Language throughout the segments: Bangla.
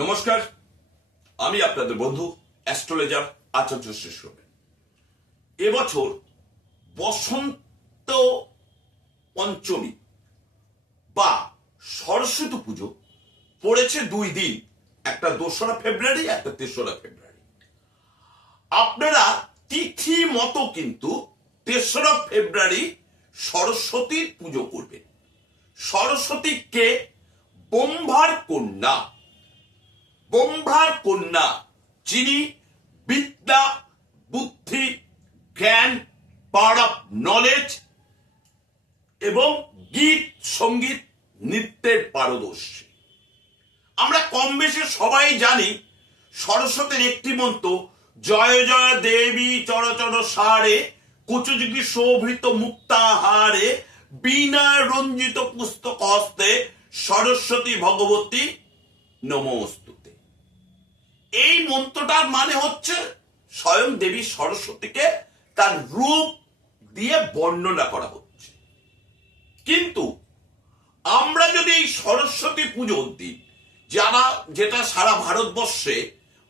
নমস্কার, আমি আপনাদের বন্ধু অ্যাস্ট্রোলজার আচার্য শেষ। এবছর বসন্ত পঞ্চমী বা সরস্বতী পুজো পড়েছে 2 দিন, একটা 2রা ফেব্রুয়ারি, একটা 3রা ফেব্রুয়ারি। আপনারা তিথি মতো কিন্তু 3রা ফেব্রুয়ারি সরস্বতীর পুজো করবেন। সরস্বতীকে ব্রহ্মার কন্যা, যিনি বিদ্যা, বুদ্ধি, জ্ঞান, পাওয়ার অফ নলেজ এবং গীত, সঙ্গীত, নৃত্যের পারদর্শী। আমরা কম বেশি সবাই জানি সরস্বতীর একটি মন্ত্র, জয় জয় দেবী চরচর সারে, কুচযুগি শোভিত মুক্তাহারে, বীণা রঞ্জিত পুস্তক হস্তে, সরস্বতী ভগবতী নমস্তুতে। এই মন্ত্রটার মানে হচ্ছে স্বয়ং দেবী সরস্বতীকে তার রূপ দিয়ে বর্ণনা করা হচ্ছে। কিন্তু আমরা যদি এই সরস্বতী পুজোর দিন, যেটা সারা ভারতবর্ষে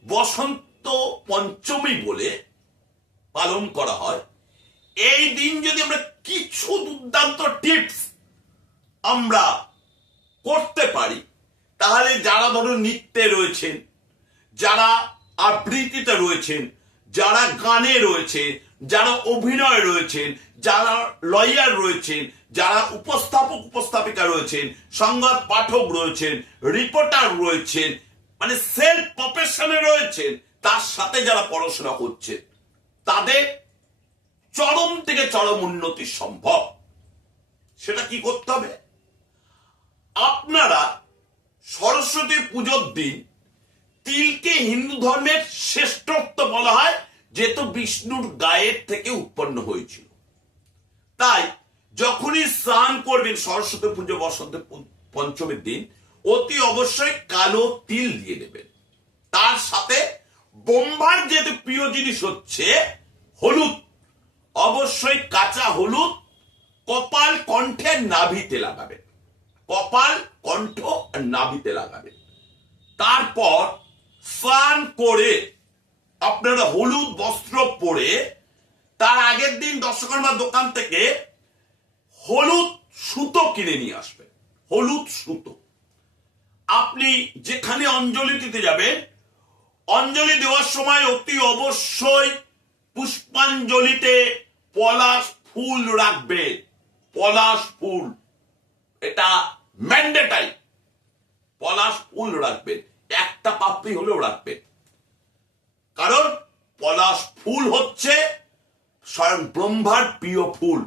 বসন্ত পঞ্চমী বলে পালন করা হয়, এই দিন যদি আমরা কিছু দুর্দান্ত টিপস আমরা করতে পারি, তাহলে যারা ধরুন নৃত্যে রয়েছেন, যারা আবৃত্তিতে রয়েছেন, যারা গানে রয়েছেন, যারা অভিনয় রয়েছেন, যারা লয়ার রয়েছেন, যারা উপস্থাপক উপস্থাপিকা রয়েছেন, সংবাদ পাঠক রয়েছেন, রিপোর্টার রয়েছেন, মানে সেলফ প্রফেশনে রয়েছেন, তার সাথে যারা পড়াশোনা করছেন, তাদের চরম থেকে চরম উন্নতি সম্ভব। সেটা কি করতে হবে? আপনারা সরস্বতী পুজোর দিন তিলকে হিন্দু ধর্মের শ্রেষ্ঠত্ব বলা হয়, যেহেতু বিষ্ণুর গায়ের থেকে উৎপন্ন হয়েছিল। তাই যখনই স্নান করবেন সরস্বতী পুজো বসন্ত পঞ্চমীর দিন, অতি অবশ্যই কালো তিল দিয়ে নেবেন। তার সাথে ব্রহ্মার যেহেতু প্রিয় জিনিস হচ্ছে হলুদ, অবশ্যই কাঁচা হলুদ কপাল, কণ্ঠের নাভিতে লাগাবেন। কপাল, কণ্ঠ আর নাভিতে লাগাবেন। তারপর স্নান করে আপনারা হলুদ বস্ত্র পরে তার আগের দিন দশকর্মার দোকান থেকে হলুদ সুতো কিনে নিয়ে আসবেন। হলুদ সুতো আপনি যেখানে অঞ্জলি দিতে যাবেন, অঞ্জলি দেওয়ার সময় অতি অবশ্যই পুষ্পাঞ্জলিতে পলাশ ফুল রাখবেন। পলাশ ফুল, এটা ম্যান্ডেটারি। পলাশ ফুল রাখবেন, একটা পাপড়ি হলেও রাখবেন, কারণ পলাশ ফুল হচ্ছে স্বয়ং ব্রহ্মার প্রিয় ফুল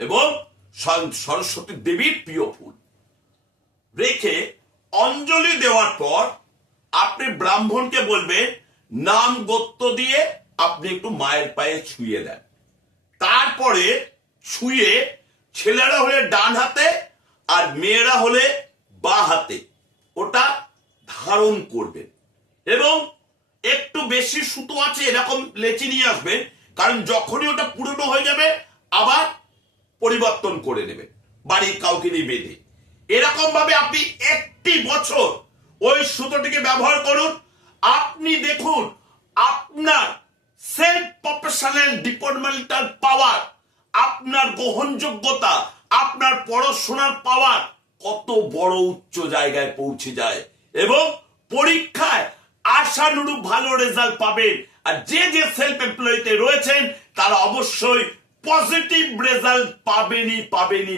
এবং স্বয়ং সরস্বতী দেবীর প্রিয় ফুল। রেখে অঞ্জলি দেওয়ার পর আপনি ব্রাহ্মণকে বলবেন নাম গোত্র দিয়ে আপনি একটু মায়ের পায়ে ছুঁয়ে দেন। তারপরে ছুঁয়ে ছেলেরা হলে ডান হাতে আর মেয়েরা হলে বাঁ হাতে ওটা ধারণ করবেন। এবং একটু বেশি সুতো আছে এরকম লেচি নিয়ে আসবেন, কারণ যখনই ওটা পুরনো হয়ে যাবে আবার পরিবর্তন করে নেবেন বাড়ির কাউকে নিয়ে বেঁধে। এরকম ভাবে আপনি 1 বছর ওই সুতোটিকে ব্যবহার করুন। আপনি দেখুন আপনার সেলফ প্রফেশনাল ডিপার্টমেন্টাল পাওয়ার, আপনার গ্রহণযোগ্যতা, আপনার পড়াশোনার পাওয়ার কত বড় উচ্চ জায়গায় পৌঁছে যায় এবং পরীক্ষায় আশানুরূপ ভালো রেজাল্ট পাবেন। আর যে যে সেলফ এমপ্লয়িতে রয়েছেন তারা অবশ্যই পজিটিভ রেজাল্ট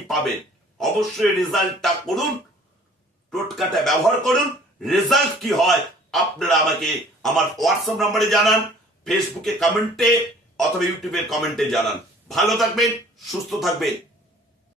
পাবেন। অবশ্যই রেজাল্টটা করুন, টোটকাটা ব্যবহার করুন। রেজাল্ট কি হয় আপনারা আমাকে আমার হোয়াটসঅ্যাপ নাম্বারে জানান, ফেসবুকে কমেন্টে অথবা ইউটিউবের কমেন্টে জানান। ভালো থাকবেন, সুস্থ থাকবেন।